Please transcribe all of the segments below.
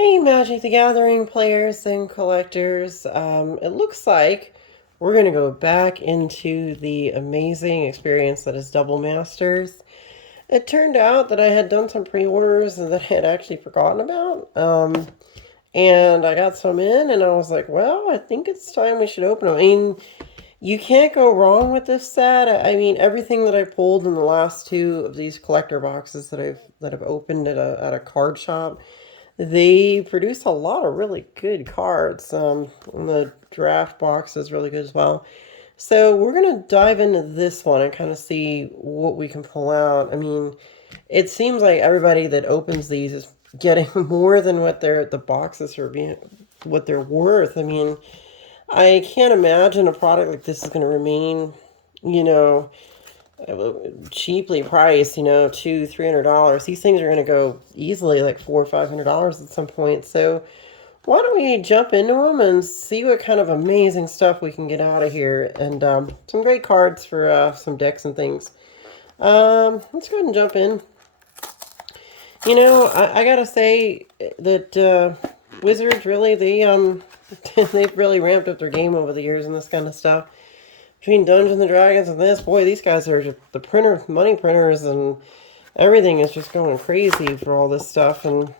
Hey, Magic the Gathering players and collectors. It looks like we're going to go back into the amazing experience that is Double Masters. It turned out that I had done some pre orders that I had actually forgotten about. And I got some in, and I was like, well, I think it's time we should open them. I mean, you can't go wrong with this set. I mean, everything that I pulled in the last two of these collector boxes that I've opened at a card shop, they produce a lot of really good cards. The draft box is really good as well. So we're gonna dive into this one and kind of see what we can pull out. I mean, it seems like everybody that opens these is getting more than what the boxes are being, what they're worth. I mean, I can't imagine a product like this is going to remain, you know, cheaply priced, $200-$300. These things are going to go easily like $400-$500 at some point. So why don't we jump into them and see what kind of amazing stuff we can get out of here, and some great cards for some decks and things. Let's go ahead and jump in. I gotta say that Wizards really they've really ramped up their game over the years and this kind of stuff. Between Dungeons and Dragons and this, boy, these guys are just the money printers, and everything is just going crazy for all this stuff, and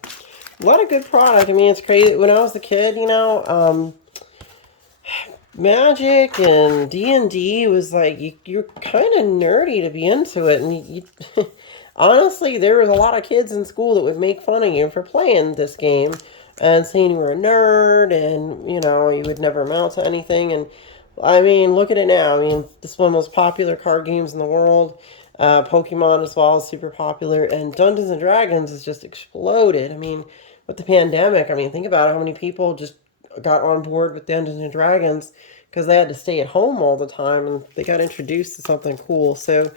a lot of good product. I mean, it's crazy. When I was a kid, Magic and D&D was like, you're kind of nerdy to be into it, and honestly, there was a lot of kids in school that would make fun of you for playing this game and saying you were a nerd, and you would never amount to anything. And I mean, look at it now. I mean, this is one of the most popular card games in the world. Pokemon as well is super popular, and Dungeons and Dragons has just exploded. I mean, with the pandemic, I mean, think about how many people just got on board with Dungeons and Dragons because they had to stay at home all the time, and they got introduced to something cool. So,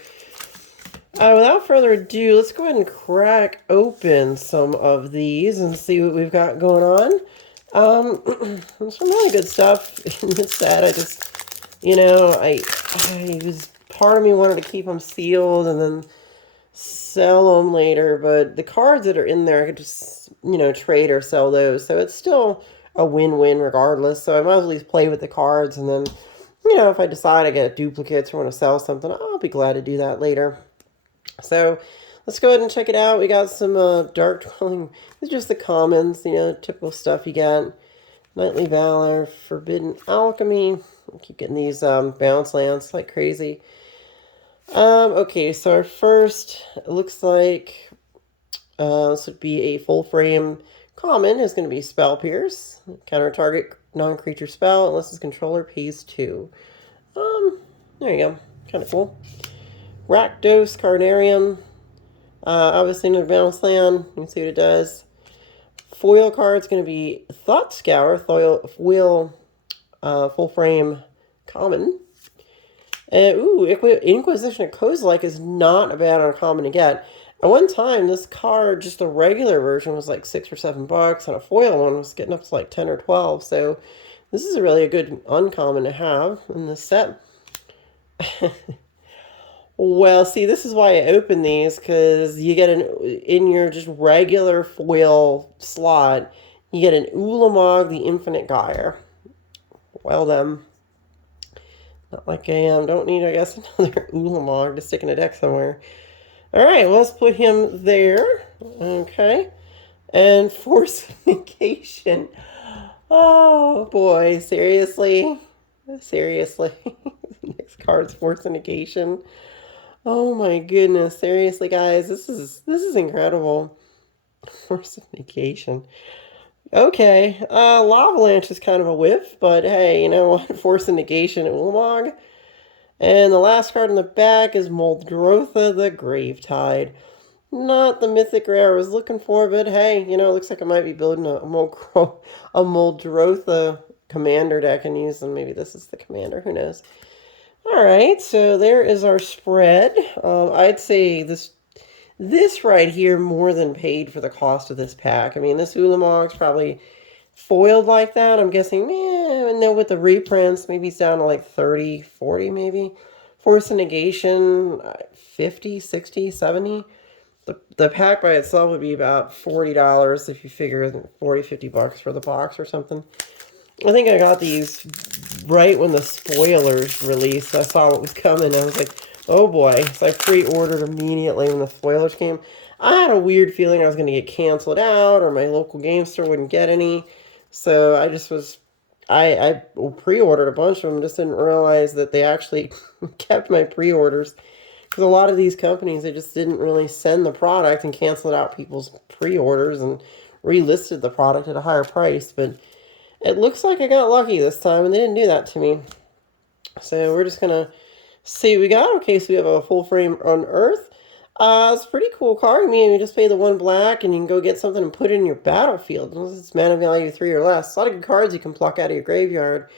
without further ado, let's go ahead and crack open some of these and see what we've got going on. There's some really good stuff in this set. I just, I was part of me wanted to keep them sealed and then sell them later, but the cards that are in there, I could just, trade or sell those. So it's still a win-win regardless. So I might as well at least play with the cards, and then, if I decide I get duplicates or want to sell something, I'll be glad to do that later. So let's go ahead and check it out. We got some Dark Dwelling. These are just the commons, typical stuff you got. Knightly Valor, Forbidden Alchemy. I keep getting these bounce lands like crazy. Okay, so our first, it looks like this would be a full frame common. Is going to be Spell Pierce. Counter target non-creature spell unless its controller pays 2. There you go. Kind of cool. Rakdos Carnarium. Obviously another bounce land. You can see what it does. Foil card's going to be Thought Scour, foil full frame common. Inquisition of Kozilek is not a bad uncommon to get. At one time, this card, just the regular version, was like $6 or $7, and a foil one was getting up to like 10 or 12. So this is really a good uncommon to have in this set. Well, see, this is why I open these, because you get in your just regular foil slot, you get an Ulamog the Infinite Gyre. Well then, not like I don't need, I guess, another Ulamog to stick in a deck somewhere. Alright, well, let's put him there. Okay. And Force Negation. Oh, boy, seriously? Seriously? Next card's Force Negation. Oh my goodness, seriously guys, this is incredible. Force of Negation. Okay, Lavalanche is kind of a whiff, but hey, you know what? Force of Negation at Ulamog. And the last card in the back is Muldrotha the Gravetide. Not the mythic rare I was looking for, but hey, it looks like I might be building a Muldrotha commander deck and using, maybe this is the commander, who knows. Alright, so there is our spread. I'd say this right here more than paid for the cost of this pack. I mean, this Ulamog's probably foiled like that. I'm guessing, and then with the reprints, maybe it's down to like 30, 40 maybe. Force of Negation, 50, 60, 70. The pack by itself would be about $40 if you figure 40, $50 for the box or something. I think I got these right when the spoilers released. I saw what was coming. I was like, oh boy. So I pre-ordered immediately when the spoilers came. I had a weird feeling I was going to get canceled out or my local game store wouldn't get any. So I just was, I pre-ordered a bunch of them. Just didn't realize that they actually kept my pre-orders. Because a lot of these companies, they just didn't really send the product and canceled out people's pre-orders and relisted the product at a higher price. But it looks like I got lucky this time, and they didn't do that to me. So we're just going to see what we got. Okay, so we have a full frame Unearth. It's a pretty cool card. I mean, you just pay the 1 black, and you can go get something and put it in your battlefield. It's mana value 3 or less. A lot of good cards you can pluck out of your graveyard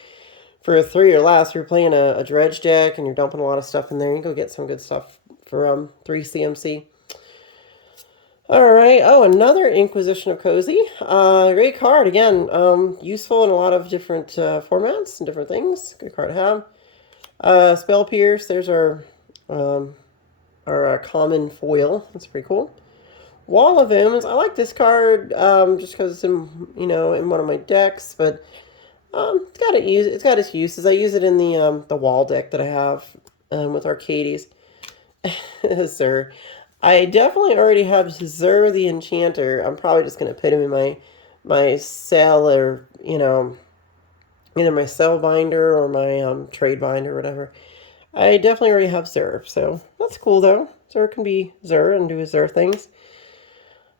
for 3 or less. If you're playing a dredge deck, and you're dumping a lot of stuff in there, you can go get some good stuff for 3 CMC. Alright, oh, another Inquisition of Cozy. Great card, again, useful in a lot of different formats and different things. Good card to have. Spell Pierce, there's our common foil. That's pretty cool. Wall of Imps, I like this card just because it's in, in one of my decks, but it's got its uses. I use it in the wall deck that I have with Arcades. Sir. I definitely already have Zur the Enchanter. I'm probably just going to put him in my cell or, either my cell binder or my trade binder or whatever. I definitely already have Zur, so that's cool though. Zur can be Zur and do his Zur things.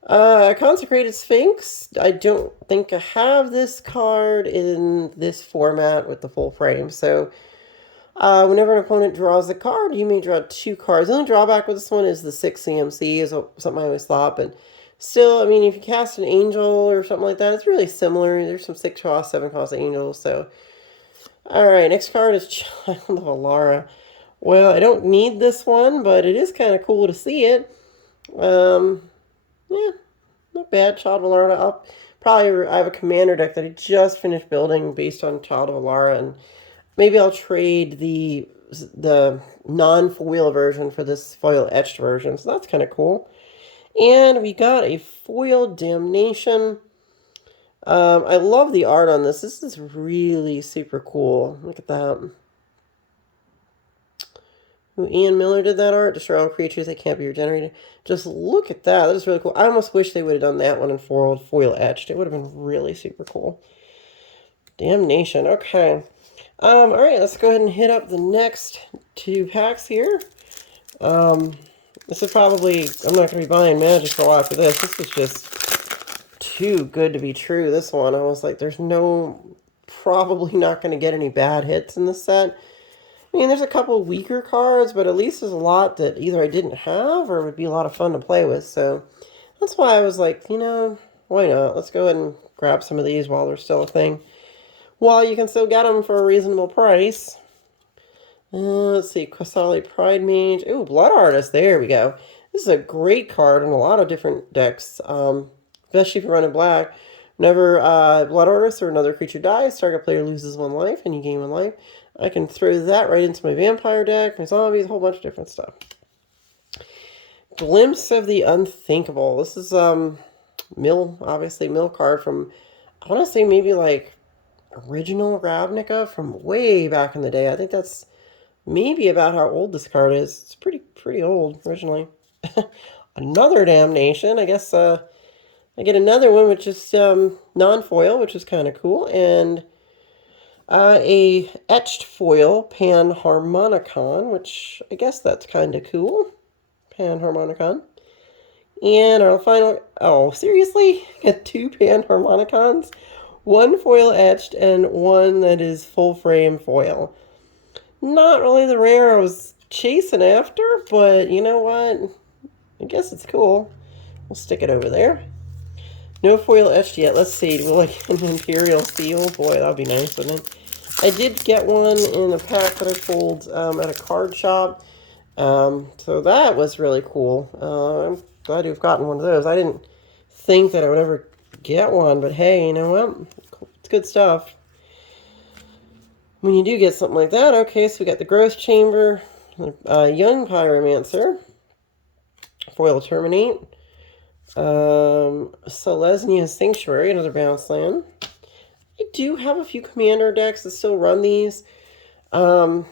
Consecrated Sphinx. I don't think I have this card in this format with the full frame, so whenever an opponent draws a card, you may draw 2 cards. The only drawback with this one is the 6 CMC is something I always thought, but still, I mean, if you cast an angel or something like that, it's really similar. There's some 6 cost, 7 cost angels, so. Alright, next card is Child of Alara. Well, I don't need this one, but it is kind of cool to see it. Yeah, not bad. Child of Alara. I have a commander deck that I just finished building based on Child of Alara, and maybe I'll trade the non-foil version for this foil etched version. So that's kind of cool. And we got a foil Damnation. I love the art on this. This is really super cool. Look at that. Ian Miller did that art. Destroy all creatures that can't be regenerated. Just look at that. That is really cool. I almost wish they would have done that one in foil etched. It would have been really super cool. Damnation. Okay. Alright, let's go ahead and hit up the next 2 packs here. This is probably, I'm not going to be buying Magic for a while after this. This is just too good to be true, this one. I was like, there's probably not going to get any bad hits in this set. I mean, there's a couple weaker cards, but at least there's a lot that either I didn't have or would be a lot of fun to play with. So that's why I was like, why not? Let's go ahead and grab some of these while they're still a thing. While you can still get them for a reasonable price. Let's see, Quasali Pride Mage. Ooh, Blood Artist. There we go. This is a great card in a lot of different decks, especially if you're running black. Whenever Blood Artist or another creature dies, target player loses 1 life and you gain 1 life. I can throw that right into my vampire deck, my zombies, a whole bunch of different stuff. Glimpse of the Unthinkable. This is obviously Mill card from, I want to say maybe like original Ravnica from way back in the day. I think that's maybe about how old this card is. It's pretty old originally. Another Damnation. I guess I get another one which is non-foil, which is kind of cool, and a etched foil Panharmonicon, which I guess that's kind of cool. Panharmonicon. And our final, oh, seriously? Got 2 Panharmonicons? 1 foil etched and 1 that is full frame foil. Not really the rare I was chasing after, but you know what? I guess it's cool. We'll stick it over there. No foil etched yet. Let's see. Do we like an Imperial Seal? Boy, that would be nice, wouldn't it? I did get one in a pack that I pulled at a card shop. So that was really cool. I'm glad to have gotten one of those. I didn't think that I would ever get one, but hey, you know what? It's good stuff. When you do get something like that, okay, so we got the Growth Chamber, Young Pyromancer, Foil Terminate. Selesnya Sanctuary, another bounce land. I do have a few commander decks that still run these. Some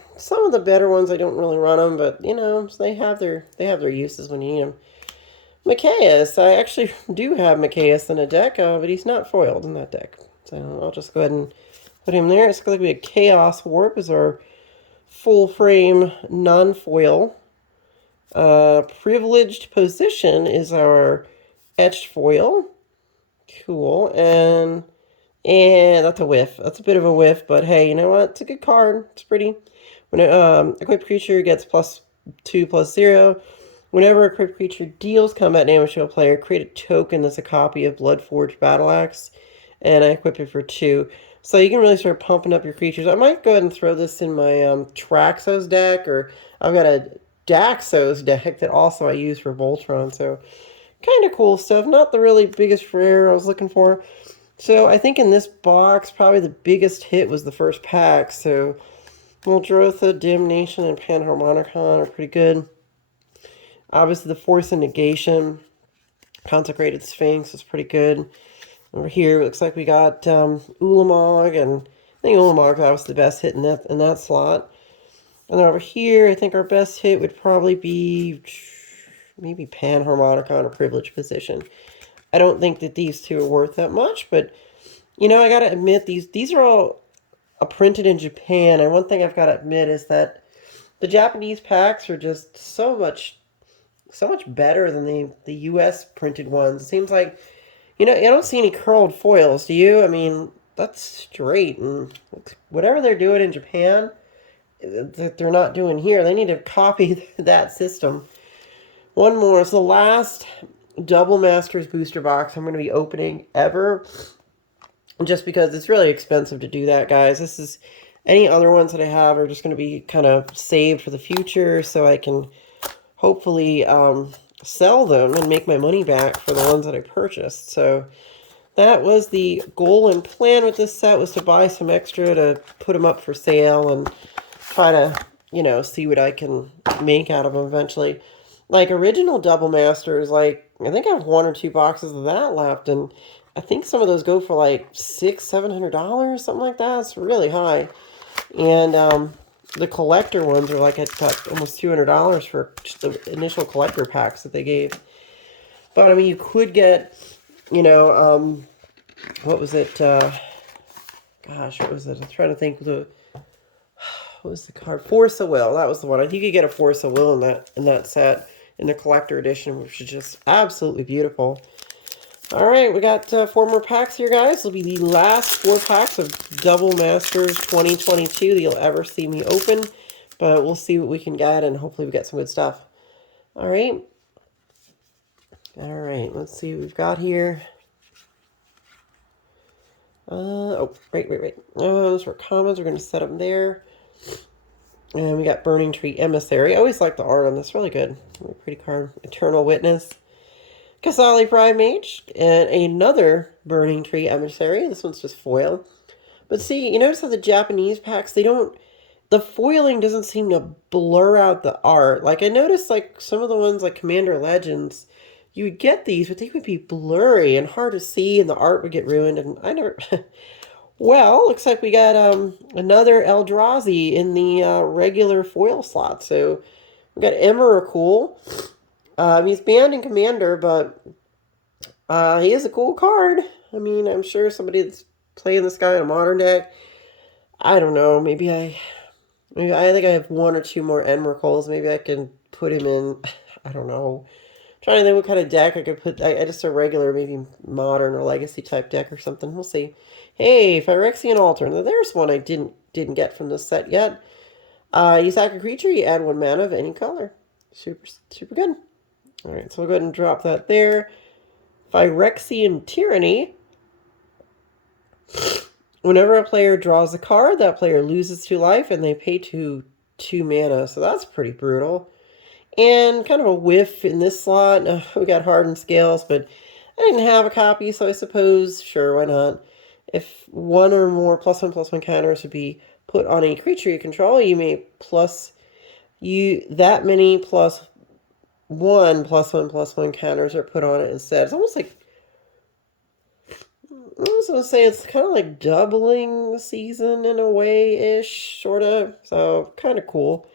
of the better ones I don't really run them, but you know, they have their uses when you need them. Machias, I actually do have Machias in a deck, but he's not foiled in that deck. So I'll just go ahead and put him there. It's going to be a Chaos Warp as our full frame non-foil. Privileged Position is our etched foil. Cool. And that's a whiff. That's a bit of a whiff, but hey, you know what? It's a good card. It's pretty. When equipped creature gets +2/+0. Whenever a equipped creature deals combat damage to a player, create a token that's a copy of Bloodforged Battle Axe, and I equip it for 2. So you can really start pumping up your creatures. I might go ahead and throw this in my Traxos deck, or I've got a Daxos deck that also I use for Voltron. So kind of cool stuff. Not the really biggest rare I was looking for. So I think in this box, probably the biggest hit was the first pack. So Muldrotha, Damnation, and Panharmonicon are pretty good. Obviously, the Force and Negation, Consecrated Sphinx is pretty good. Over here, it looks like we got Ulamog, and I think Ulamog was the best hit in that slot. And then over here, I think our best hit would probably be maybe Panharmonicon or Privileged Position. I don't think that these two are worth that much, but you know, I gotta admit these are all printed in Japan, and one thing I've got to admit is that the Japanese packs are just so much better than the U.S. printed ones. It seems like, you know, I don't see any curled foils, do you? I mean, that's straight, and whatever they're doing in Japan that they're not doing here, they need to copy that system. One more. It's the last Double Masters booster box I'm going to be opening ever, just because it's really expensive to do that, guys. This is, any other ones that I have are just going to be kind of saved for the future, so I can hopefully sell them and make my money back for the ones that I purchased. So that was the goal and plan with this set, was to buy some extra to put them up for sale and try to, you know, see what I can make out of them eventually. Like original Double Masters, like I think I have 1 or 2 boxes of that left, and I think some of those go for like $600-700, something like that. It's really high. And the collector ones are like at almost $200 for just the initial collector packs that they gave. But I mean, you could get, you know, what was it? Gosh, what was it? I'm trying to think. What was the card? Force of Will. That was the one. I think you could get a Force of Will in that set in the collector edition, which is just absolutely beautiful. All right, we got 4 more packs here, guys. This will be the last 4 packs of Double Masters 2022 that you'll ever see me open. But we'll see what we can get, and hopefully we get some good stuff. All right. All right, let's see what we've got here. Oh, wait. Those were commons. We're going to set them there. And we got Burning Tree Emissary. I always like the art on this. Really good. Really pretty card. Eternal Witness. Kasali Prime Mage, and another Burning Tree Emissary. This one's just foil. But see, you notice how the Japanese packs, the foiling doesn't seem to blur out the art. Like I noticed like some of the ones like Commander Legends, you would get these, but they would be blurry and hard to see, and the art would get ruined, and I never... Well, looks like we got another Eldrazi in the regular foil slot. So we got Emrakul. He's banned in Commander, but he is a cool card. I mean, I'm sure somebody that's playing this guy in a modern deck, I don't know, maybe I think I have 1 or 2 more Emrakuls. Maybe I can put him in, I don't know. I'm trying to think what kind of deck I could put. I just a regular, maybe modern or legacy type deck or something. We'll see. Hey, Phyrexian Altar. Now there's one I didn't get from this set yet. You sack a creature, you add 1 mana of any color. Super good. All right, so we'll go ahead and drop that there. Phyrexian Tyranny. Whenever a player draws a card, that player loses 2 life, and they pay 2 mana. So that's pretty brutal. And kind of a whiff in this slot. We got Hardened Scales, but I didn't have a copy, so I suppose, sure, why not? If 1 or more +1/+1 counters would be put on a creature you control, you may that many plus 1+1/+1 counters are put on it instead. It's almost like, I was going to say it's kind of like doubling the season in a way-ish, sort of. So, kind of cool.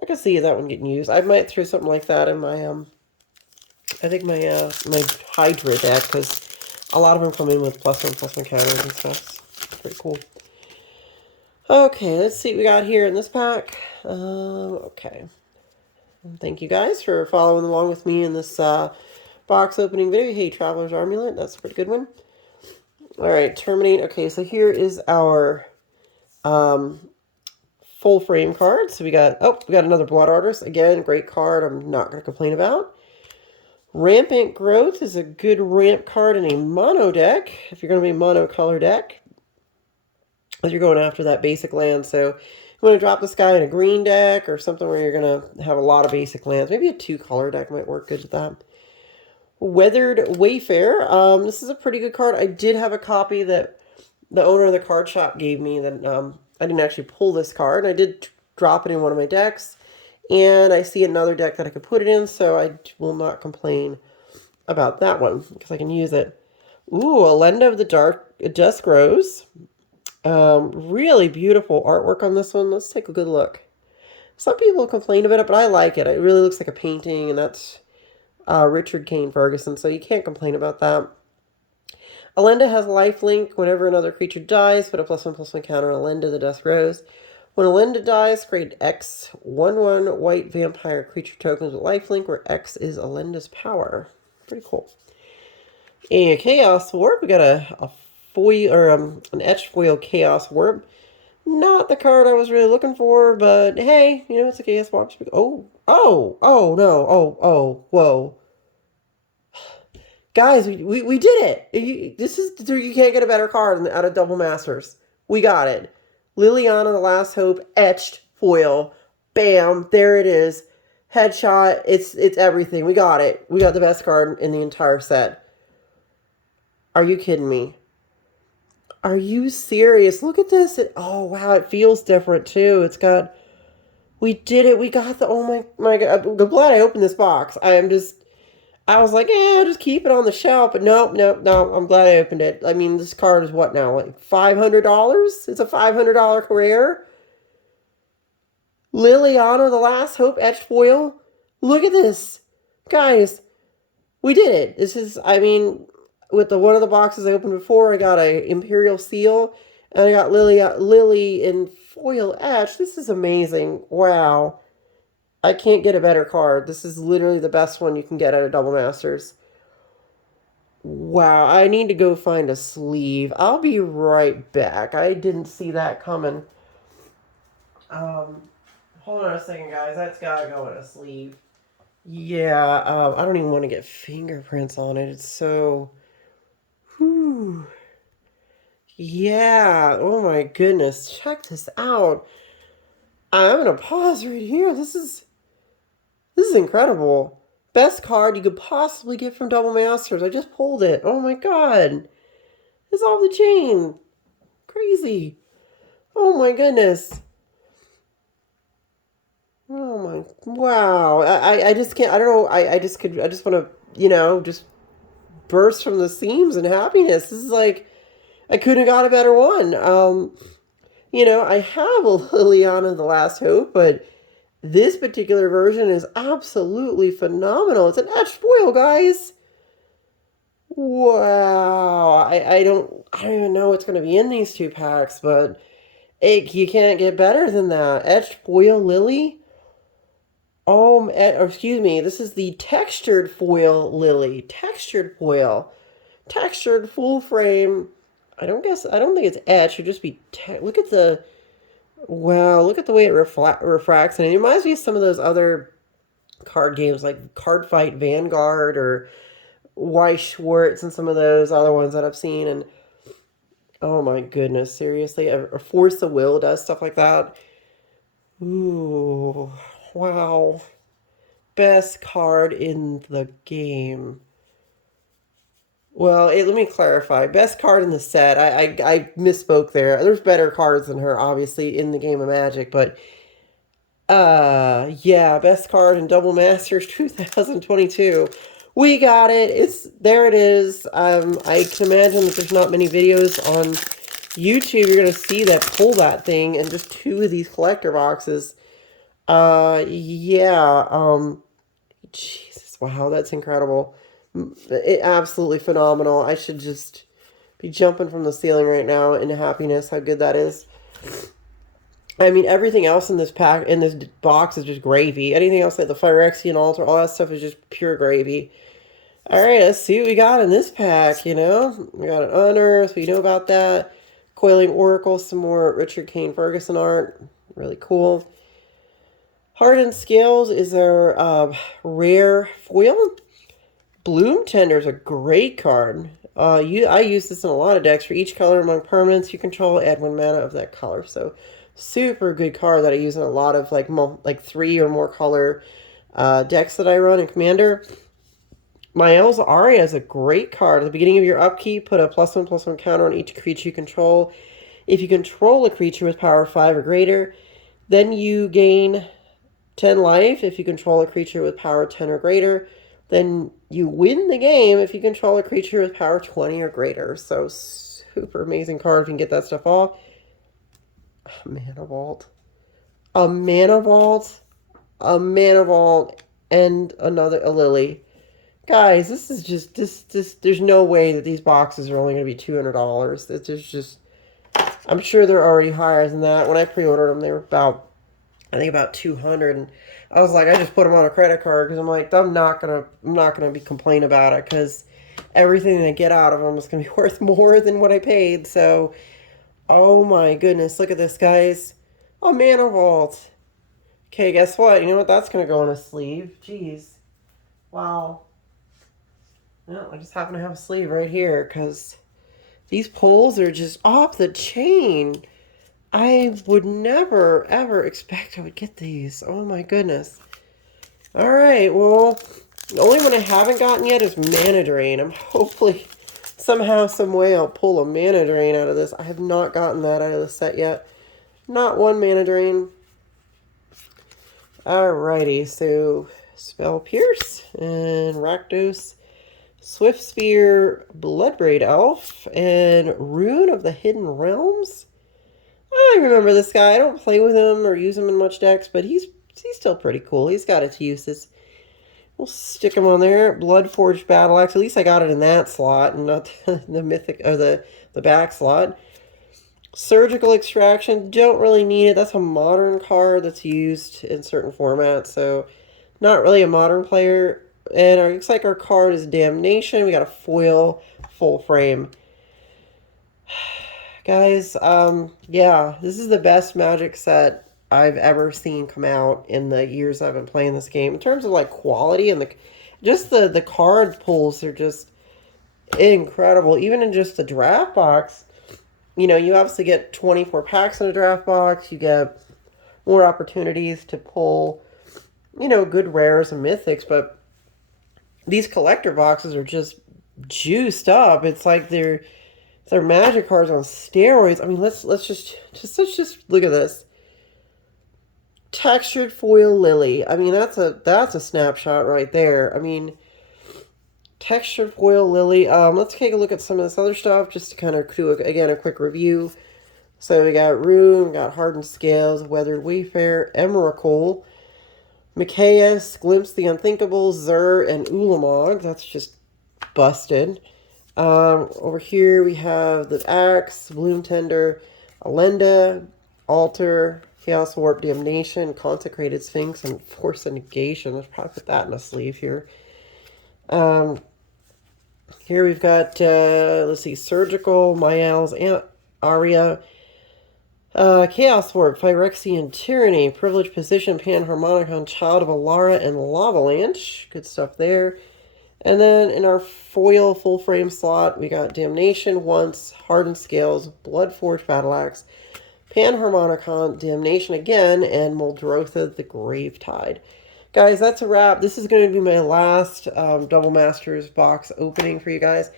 I can see that one getting used. I might throw something like that in my, I think my Hydra deck, because a lot of them come in with +1/+1 counters and stuff. It's pretty cool. Okay, let's see what we got here in this pack. Okay. Thank you guys for following along with me in this box opening video. Hey, Traveler's Amulet. That's a pretty good one. All right, Terminate. Okay, so here is our full frame card. So we got another Blood Artist. Again, great card. I'm not going to complain about. Rampant Growth is a good ramp card in a mono deck, if you're going to be a monocolor deck. If you're going after that basic land, so you want to drop this guy in a green deck or something where you're going to have a lot of basic lands. Maybe a 2-color deck might work good with that. Weathered Wayfarer. This is a pretty good card. I did have a copy that the owner of the card shop gave me that I didn't actually pull this card. I did drop it in one of my decks, and I see another deck that I could put it in, so I will not complain about that one because I can use it. Ooh, Alenda of the Dusk Rose. Really beautiful artwork on this one. Let's take a good look. Some people complain about it, but I like it. It really looks like a painting, and that's Richard Kane Ferguson, so you can't complain about that. Alenda has lifelink. Whenever another creature dies, put a +1/+1 counter on Alenda the Dusk Rose. When Alenda dies, create X 1/1 white vampire creature tokens with lifelink, where X is Alenda's power. Pretty cool. A Chaos Warp. We got a foil, or an etched foil Chaos Warp. Not the card I was really looking for, but hey, you know, it's a Chaos Warp. Oh, no, whoa. Guys, we did it. You can't get a better card out of Double Masters. We got it. Liliana, the Last Hope, etched foil. Bam, there it is. Headshot. It's everything. We got it. We got the best card in the entire set. Are you kidding me? Are you serious? Look at this. Oh, wow. It feels different, too. It's got... We did it. We got the... Oh, my God. I'm glad I opened this box. I was like, I'll just keep it on the shelf. But no. I'm glad I opened it. I mean, this card is what now? Like $500? It's a $500 career. Liliana, the Last Hope, etched foil. Look at this. Guys, we did it. This is, I mean... With one of the boxes I opened before, I got a Imperial Seal, and I got Lily in foil etch. This is amazing. Wow. I can't get a better card. This is literally the best one you can get out of Double Masters. Wow, I need to go find a sleeve. I'll be right back. I didn't see that coming. Hold on a second, guys. That's gotta go in a sleeve. Yeah, I don't even want to get fingerprints on it. It's so... Whew. Yeah, oh my goodness, check this out. I'm gonna pause right here. This is incredible. Best card you could possibly get from Double Masters. I just pulled it. Oh my god. It's off the chain. Crazy. Oh my goodness. Oh my, wow. I just can't, I don't know, I just want to, you know, just burst from the seams in happiness. This is like, I couldn't have got a better one. You know, I have a Liliana the Last Hope, but this particular version is absolutely phenomenal. It's an etched foil, guys. Wow. I don't even know what's going to be in these 2 packs, but you can't get better than that. Etched foil Lily. Oh, excuse me. This is the textured foil Lily. Textured foil. Textured full frame. I don't think it's etched. It'd just be... Look at the... Wow, look at the way it refracts. And it reminds me of some of those other card games like Card Fight Vanguard or Weiss Schwartz and some of those other ones that I've seen. And oh my goodness, seriously. A Force of Will does stuff like that. Ooh, wow. Best card in the game. Well, let me clarify. Best card in the set. I misspoke there. There's better cards than her, obviously, in the game of Magic, but Yeah, best card in Double Masters 2022. We got it. There it is. I can imagine that there's not many videos on YouTube you're gonna see that pull that thing and just two of these collector boxes. Yeah, Jesus, wow, that's incredible. Absolutely phenomenal. I should just be jumping from the ceiling right now in happiness how good that is. I mean, everything else in this pack, in this box is just gravy. Anything else like the Phyrexian Altar, all that stuff is just pure gravy. Alright, let's see what we got in this pack, you know? We got an Unearth, we know about that. Coiling Oracle, some more Richard Kane Ferguson art. Really cool. Hardened Scales is our rare foil. Bloom Tender is a great card. I use this in a lot of decks. For each color among permanents you control, add 1 mana of that color. So, super good card that I use in a lot of like 3 or more color decks that I run in Commander. Mael's Aria is a great card. At the beginning of your upkeep, put a +1/+1 counter on each creature you control. If you control a creature with power 5 or greater, then you gain 10 life. If you control a creature with power 10 or greater, then you win the game if you control a creature with power 20 or greater. So, super amazing card if you can get that stuff off. A Mana Vault. A Mana Vault. A Mana Vault. And a Lily. Guys, this is just, there's no way that these boxes are only going to be $200. It's just, I'm sure they're already higher than that. When I pre-ordered them, they were about, I think about 200, and I was like, I just put them on a credit card, because I'm like, I'm not gonna be complaining about it, because everything they get out of them is going to be worth more than what I paid, so, oh my goodness, look at this, guys. A Mana Vault. Okay, guess what? You know what? That's going to go on a sleeve. Jeez. Wow. No, I just happen to have a sleeve right here because these pulls are just off the chain. I would never, ever expect I would get these. Oh my goodness. All right, well, the only one I haven't gotten yet is Mana Drain. I'm hopefully somehow, some way I'll pull a Mana Drain out of this. I have not gotten that out of the set yet. Not one Mana Drain. Alrighty, so Spell Pierce and Rakdos. Swift Spear, Bloodbraid Elf, and Rune of the Hidden Realms. I remember this guy. I don't play with him or use him in much decks, but he's still pretty cool. He's got its uses. We'll stick him on there. Bloodforged Battle Axe. At least I got it in that slot and not the mythic or the back slot. Surgical Extraction. Don't really need it. That's a modern card that's used in certain formats, so not really a modern player. And it looks like our card is Damnation. We got a foil full frame. Guys, yeah, this is the best Magic set I've ever seen come out in the years I've been playing this game. In terms of like quality and the card pulls are just incredible. Even in just the draft box, you know, you obviously get 24 packs in a draft box. You get more opportunities to pull, you know, good rares and mythics, but these collector boxes are just juiced up. It's like they're Magic cards on steroids. I mean, let's just look at this. Textured foil Lily. I mean, that's a snapshot right there. I mean, textured foil Lily. Let's take a look at some of this other stuff just to kind of do again a quick review. So we got Rune, we got Hardened Scales, Weathered Wayfarer, Emrakul, Mikaeus, Glimpse the Unthinkable, Zur, and Ulamog. That's just busted. Over here we have the Axe, Bloom Tender, Alenda, Altar, Chaos Warp, Damnation, Consecrated Sphinx, and Force of Negation. Let's probably put that in a sleeve here. Here we've got, let's see, Surgical, Mael's Aria, Chaos Warp, Phyrexian Tyranny, Privileged Position, Panharmonicon, Child of Alara, and Lavalanche. Good stuff there. And then in our foil full frame slot, we got Damnation once, Hardened Scales, Bloodforged Battle Axe, Panharmonicon, Damnation again, and Muldrotha the Gravetide. Guys, that's a wrap. This is going to be my last Double Masters box opening for you guys.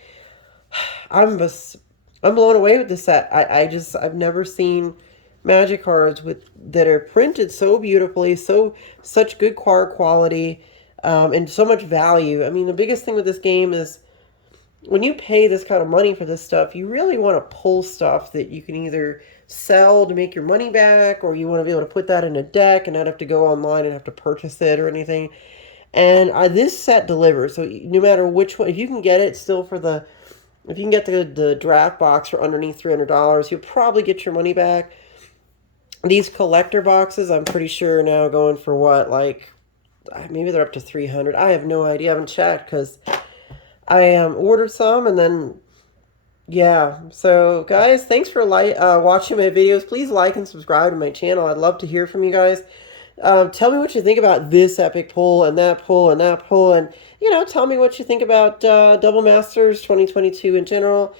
I'm blown away with this set. I've never seen Magic cards that are printed so beautifully, such good card quality, and so much value. I mean, the biggest thing with this game is when you pay this kind of money for this stuff, you really want to pull stuff that you can either sell to make your money back, or you want to be able to put that in a deck and not have to go online and have to purchase it or anything. And this set delivers. So no matter which one, if you can get it still for the, if you can get the draft box for underneath $300, you'll probably get your money back. These collector boxes, I'm pretty sure now going for what, like maybe they're up to 300. I have no idea. I haven't checked because I ordered some, and then yeah. So guys, thanks for watching my videos. Please like and subscribe to my channel. I'd love to hear from you guys. Tell me what you think about this epic pull and that pull and that pull, and tell me what you think about Double Masters 2022 in general.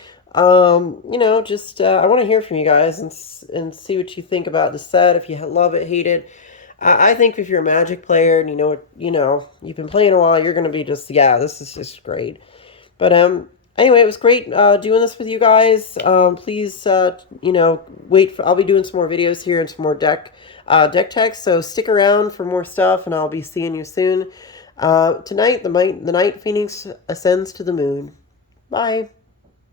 Just I want to hear from you guys and see what you think about the set. If you love it, hate it. I think if you're a Magic player and you've been playing a while, you're gonna be just, yeah, this is just great. But anyway, it was great doing this with you guys. Please wait for, I'll be doing some more videos here and some more deck text. So stick around for more stuff, and I'll be seeing you soon. Tonight, the Night Phoenix ascends to the moon. Bye.